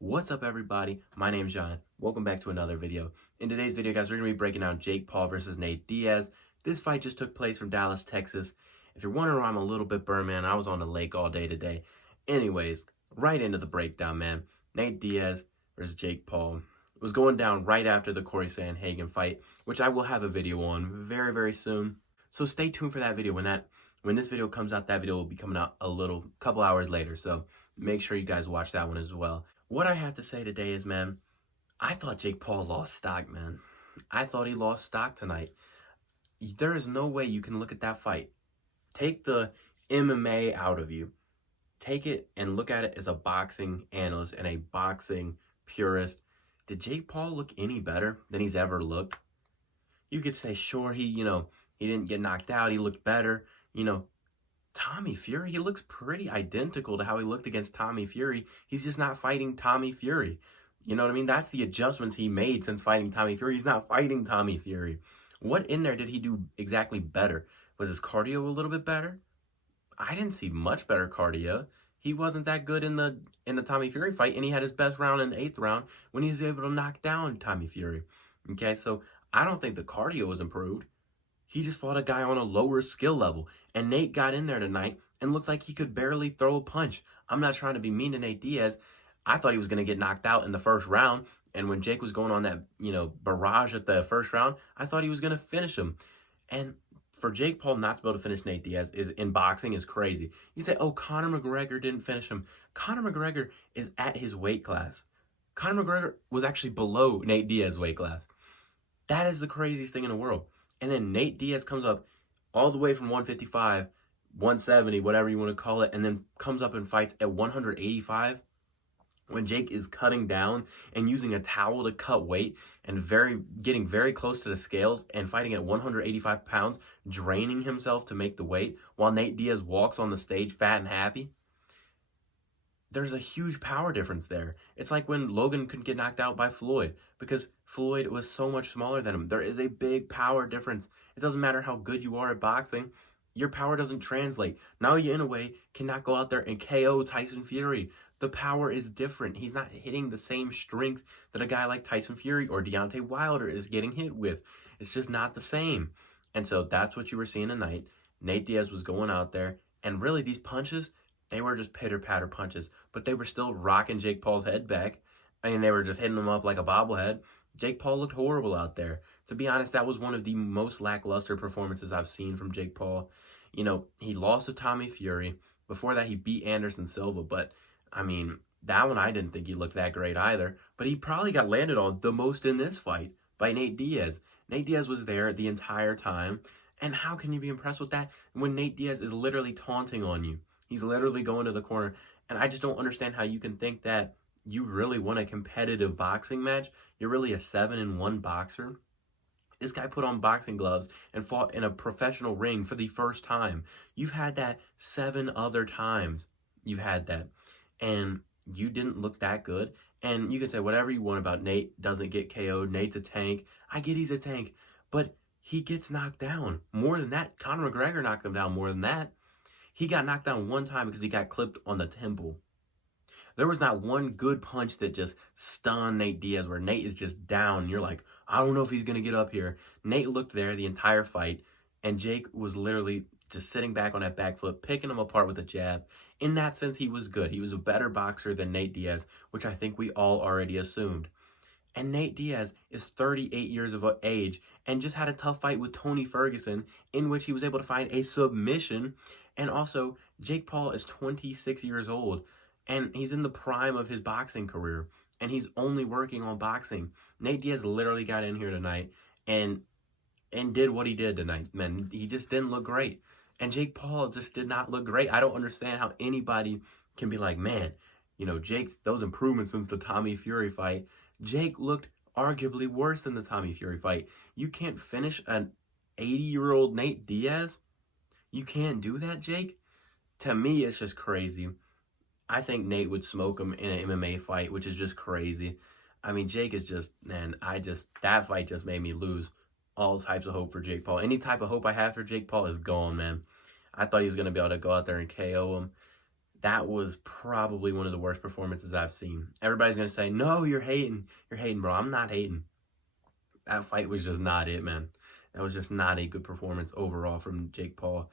What's up, everybody? My name's John. Welcome back to another video. In today's video, guys, we're going to be breaking down Jake Paul versus Nate Diaz. This fight just took place from Dallas, Texas. If you're wondering why I'm a little bit burned, man, I was on the lake all day today. Anyways, right into the breakdown, man. Nate Diaz versus Jake Paul. It was going down right after the Corey Sandhagen fight, which I will have a video on very, very soon. So stay tuned for that video. When this video comes out, that video will be coming out a couple hours later. So make sure you guys watch that one as well. What I have to say today is, man, I thought Jake Paul lost stock, man. I thought he lost stock tonight. There is no way you can look at that fight. Take the MMA out of you. Take it and look at it as a boxing analyst and a boxing purist. Did Jake Paul look any better than he's ever looked? You could say, sure, he didn't get knocked out. He looked better. Tommy Fury, he looks pretty identical to how he looked against Tommy Fury. He's just not fighting Tommy Fury. You know what I mean? That's the adjustments he made since fighting Tommy Fury. He's not fighting Tommy Fury. What in there did he do exactly better? Was his cardio a little bit better? I didn't see much better cardio. He wasn't that good in the Tommy Fury fight, and he had his best round in the 8th round when he was able to knock down Tommy Fury. Okay, so I don't think the cardio was improved. He just fought a guy on a lower skill level. And Nate got in there tonight and looked like he could barely throw a punch. I'm not trying to be mean to Nate Diaz. I thought he was going to get knocked out in the first round. And when Jake was going on that, barrage at the first round, I thought he was going to finish him. And for Jake Paul not to be able to finish Nate Diaz in boxing is crazy. You say, oh, Conor McGregor didn't finish him. Conor McGregor is at his weight class. Conor McGregor was actually below Nate Diaz's weight class. That is the craziest thing in the world. And then Nate Diaz comes up all the way from 155, 170, whatever you want to call it, and then comes up and fights at 185 when Jake is cutting down and using a towel to cut weight and getting very close to the scales and fighting at 185 pounds, draining himself to make the weight while Nate Diaz walks on the stage fat and happy. There's a huge power difference there. It's like when Logan couldn't get knocked out by Floyd because Floyd was so much smaller than him. There is a big power difference. It doesn't matter how good you are at boxing. Your power doesn't translate. Now you, in a way, cannot go out there and KO Tyson Fury. The power is different. He's not hitting the same strength that a guy like Tyson Fury or Deontay Wilder is getting hit with. It's just not the same. And so that's what you were seeing tonight. Nate Diaz was going out there, and really these punches, they were just pitter-patter punches, but they were still rocking Jake Paul's head back. I mean, they were just hitting him up like a bobblehead. Jake Paul looked horrible out there. To be honest, that was one of the most lackluster performances I've seen from Jake Paul. He lost to Tommy Fury. Before that, he beat Anderson Silva, but, I mean, that one I didn't think he looked that great either. But he probably got landed on the most in this fight by Nate Diaz. Nate Diaz was there the entire time, and how can you be impressed with that when Nate Diaz is literally taunting on you? He's literally going to the corner. And I just don't understand how you can think that you really won a competitive boxing match. You're really a 7-1 boxer. This guy put on boxing gloves and fought in a professional ring for the first time. You've had that 7 other times. You've had that. And you didn't look that good. And you can say whatever you want about Nate doesn't get KO'd. Nate's a tank. I get he's a tank. But he gets knocked down. More than that, Conor McGregor knocked him down more than that. He got knocked down one time because he got clipped on the temple. There was not one good punch that just stunned Nate Diaz where Nate is just down. And you're like, I don't know if he's going to get up here. Nate looked there the entire fight, and Jake was literally just sitting back on that back foot, picking him apart with a jab. In that sense, he was good. He was a better boxer than Nate Diaz, which I think we all already assumed. And Nate Diaz is 38 years of age and just had a tough fight with Tony Ferguson in which he was able to find a submission. And also, Jake Paul is 26 years old, and he's in the prime of his boxing career, and he's only working on boxing. Nate Diaz literally got in here tonight and did what he did tonight, man. He just didn't look great. And Jake Paul just did not look great. I don't understand how anybody can be like, man, Jake's those improvements since the Tommy Fury fight. Jake looked arguably worse than the Tommy Fury fight. You can't finish an 80-year-old Nate Diaz? You can't do that, Jake? To me, it's just crazy. I think Nate would smoke him in an MMA fight, which is just crazy. I mean, Jake is just, man, that fight just made me lose all types of hope for Jake Paul. Any type of hope I have for Jake Paul is gone, man. I thought he was going to be able to go out there and KO him. That was probably one of the worst performances I've seen. Everybody's going to say, no, you're hating. You're hating, bro. I'm not hating. That fight was just not it, man. That was just not a good performance overall from Jake Paul.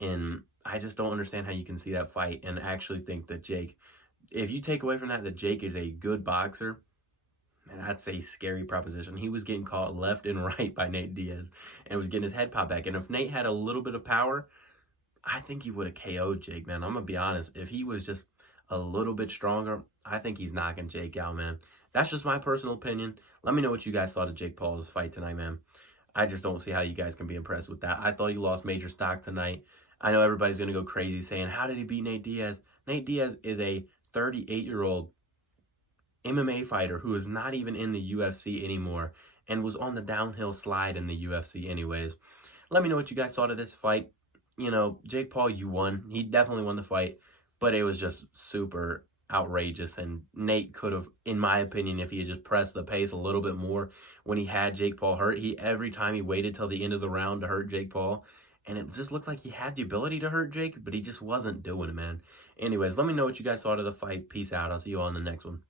And I just don't understand how you can see that fight and actually think that Jake, if you take away from that Jake is a good boxer, man, that's a scary proposition. He was getting caught left and right by Nate Diaz and was getting his head popped back. And if Nate had a little bit of power, I think he would have KO'd Jake, man. I'm going to be honest. If he was just a little bit stronger, I think he's knocking Jake out, man. That's just my personal opinion. Let me know what you guys thought of Jake Paul's fight tonight, man. I just don't see how you guys can be impressed with that. I thought he lost major stock tonight. I know everybody's going to go crazy saying, how did he beat Nate Diaz? Nate Diaz is a 38-year-old MMA fighter who is not even in the UFC anymore and was on the downhill slide in the UFC anyways. Let me know what you guys thought of this fight. You know, Jake Paul, you won. He definitely won the fight, but it was just super outrageous. And Nate could have, in my opinion, if he had just pressed the pace a little bit more when he had Jake Paul hurt, every time he waited till the end of the round to hurt Jake Paul, and it just looked like he had the ability to hurt Jake, but he just wasn't doing it, man. Anyways, let me know what you guys thought of the fight. Peace out. I'll see you all in the next one.